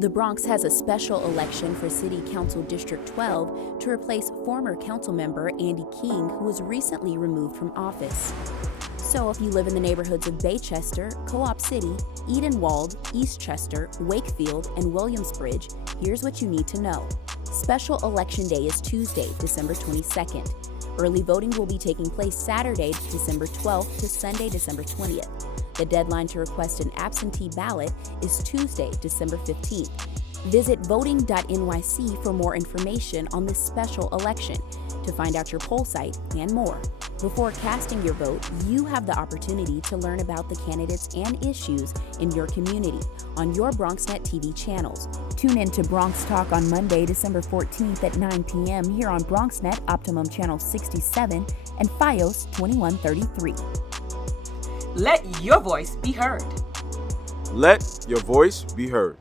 The Bronx has a special election for City Council District 12 to replace former councilmember Andy King, who was recently removed from office. So if you live in the neighborhoods of Baychester, Co-op City, Edenwald, Eastchester, Wakefield, and Williamsbridge, here's what you need to know. Special Election Day is Tuesday, December 22nd. Early voting will be taking place Saturday, December 12th to Sunday, December 20th. The deadline to request an absentee ballot is Tuesday, December 15th. Visit voting.nyc for more information on this special election, to find out your poll site, and more. Before casting your vote, you have the opportunity to learn about the candidates and issues in your community on your BronxNet TV channels. Tune in to Bronx Talk on Monday, December 14th at 9 p.m. here on BronxNet Optimum Channel 67 and FiOS 2133. Let your voice be heard. Let your voice be heard.